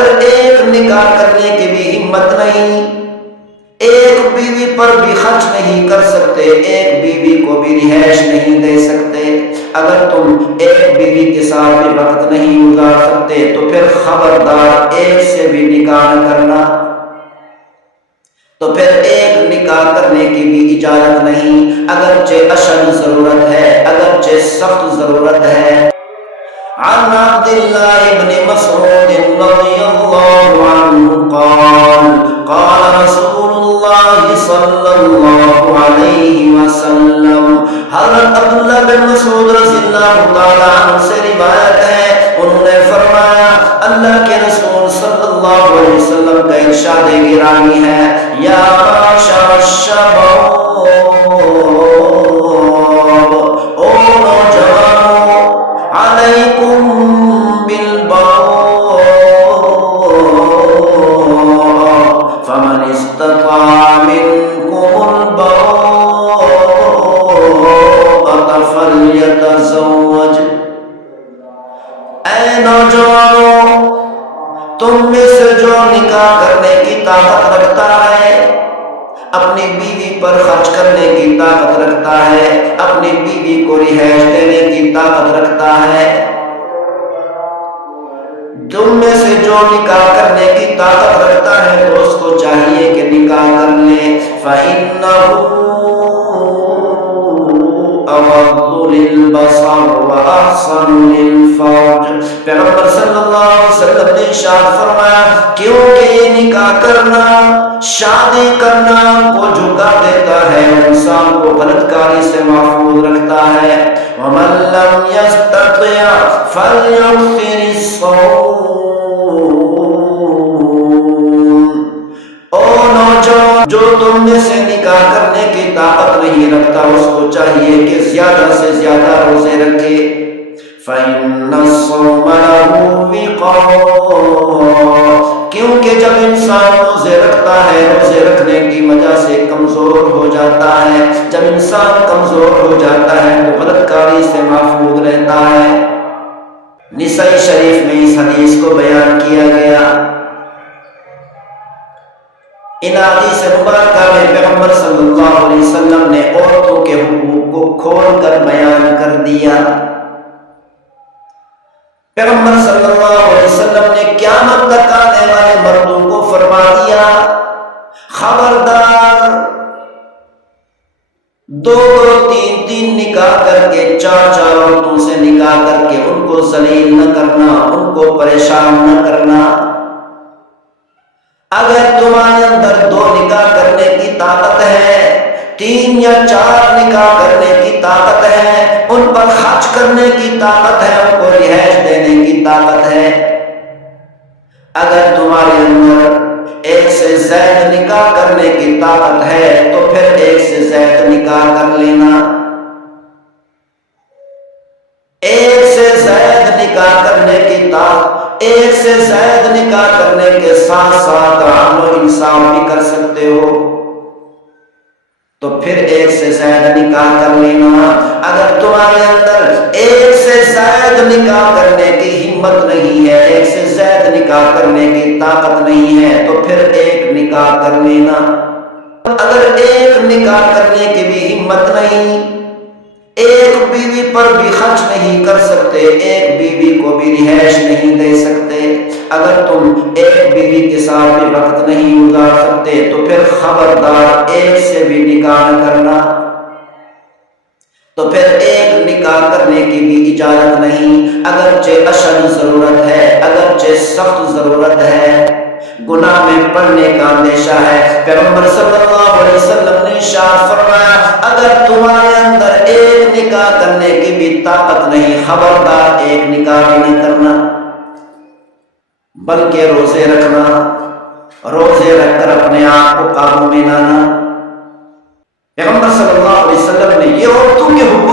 اگر ایک نکاح کرنے کی بھی ہمت نہیں، ایک بیوی پر بھی خرچ نہیں کر سکتے، ایک بیوی کو بھی رہائش نہیں دے سکتے، اگر تم ایک بیوی کے ساتھ بھی وقت نہیں گزار سکتے تو پھر خبردار ایک سے بھی نکاح نہ کرنا، تو پھر ایک نکاح کرنے کی بھی اجازت نہیں، اگرچہ اشد ضرورت ہے، اگرچہ سخت ضرورت ہے۔ عن عبد الله بن مسعود رضي الله عنه قال قال رسول الله صلى الله عليه وسلم، حضرت عبداللہ بن مسعود رضی اللہ تعالیٰ عنہ سے روایت ہے، انہوں نے فرمایا اللہ کے رسول صلی اللہ علیہ وسلم کا ارشاد گرامی ہے، یا معشر الشباب، او نوجوانوں، علیکم بالباء، فمن استطاع منکم الباء فلیتزوج۔ اے نوجوانوں، تم میں سے جو نکاح کرنے کی طاقت رکھتا ہے، اپنی بیوی پر خرچ کرنے کی طاقت رکھتا ہے، اپنی بیوی کو رہائش دینے کی طاقت رکھتا ہے، تم میں سے جو نکاح کرنے کی طاقت رکھتا ہے تو اس کو چاہیے کہ نکاح کر لے، فَإِنَّهُ أَغَضُّ لِلْبَصَرِ وَأَحْسَنُ لِلْفَرْجِ۔ پیغمبر صلی اللہ علیہ وسلم نے ارشاد فرمایا، کیونکہ یہ نکاح کرنا، شادی کرنا کو جھکا دیتا ہے، انسان کو غلط کاری سے محفوظ رکھتا ہے۔ وَمَن لَّمْ يَسْتَطِعْ فَلْيُكْثِرِ الصَّوْمَ۔ او نوجوان، جو تم میں سے نکاح کرنے کی طاقت نہیں رکھتا اس کو چاہیے کہ زیادہ سے زیادہ روزے رکھے، فَإِنَّ الصَّوْمَ لَهُ وِقَاءٌ، کیونکہ جب انسان روزے رکھتا ہے، روزے رکھنے کی وجہ سے کمزور ہو جاتا ہے، جب انسان کمزور ہو جاتا ہے تو غلط کاری سے محفوظ رہتا ہے۔ نسائی شریف میں اس حدیث کو بیان کیا گیا۔ ان حدیث مبارکہ میں پیغمبر صلی اللہ علیہ وسلم نے عورتوں کے حقوق کو کھول کر بیان کر دیا۔ پیغمبر صلی اللہ علیہ وسلم نے قیامت تک آنے والے مردوں کو فرما دیا، خبردار، دو تین تین نکاح کر کے، چار چار عورتوں سے نکاح کر کے ان کو ذلیل نہ کرنا، ان کو پریشان نہ کرنا۔ اگر تمہارے اندر دو نکاح کرنے کی طاقت ہے، تین یا چار نکاح کرنے کی طاقت ہے، ان پر خرچ کرنے کی طاقت ہے، ان کو رہائش دینے کی طاقت ہے، اگر تمہارے اندر ایک سے زائد نکاح کرنے کی طاقت ہے تو پھر ایک سے زائد نکاح کر لینا۔ ایک سے زائد نکاح کرنے کی طاقت، ایک سے زائد نکاح کرنے کے ساتھ ساتھ عدل و انصاف بھی کر سکتے ہو تو پھر ایک سے زائد نکاح کر لینا۔ اگر تمہارے اندر ایک سے زائد نکاح کرنے کی ہمت نہیں ہے، ایک سے زائد نکاح کرنے کی طاقت نہیں ہے تو پھر ایک نکاح کر لینا۔ اگر ایک نکاح کرنے کی بھی ہمت نہیں، ایک بیوی پر بھی خرچ نہیں کر سکتے، ایک بیوی کو بھی رہائش نہیں دے سکتے، اگر تم ایک بیوی کے ساتھ بھی وقت نہیں گزار سکتے تو پھر خبردار ایک سے بھی نکاح نہ کرنا، تو پھر ایک نکاح کرنے کی بھی اجازت نہیں، اگرچہ اشد ضرورت ہے، اگرچہ سخت ضرورت ہے، گناہ میں پڑنے کا اندیشہ ہے۔ پیغمبر صلی اللہ علیہ وسلم نے ارشاد فرمایا، اگر تمہارے اندر ایک نکاح کرنے کی بھی طاقت نہیں، خبردار ایک نکاح بھی نہ کرنا، بلکہ روزے رکھنا، روزے رکھ کر اپنے آپ کو قابو میں لانا۔ پیغمبر صلی اللہ علیہ وسلم نے یہ عورتوں کے حقوق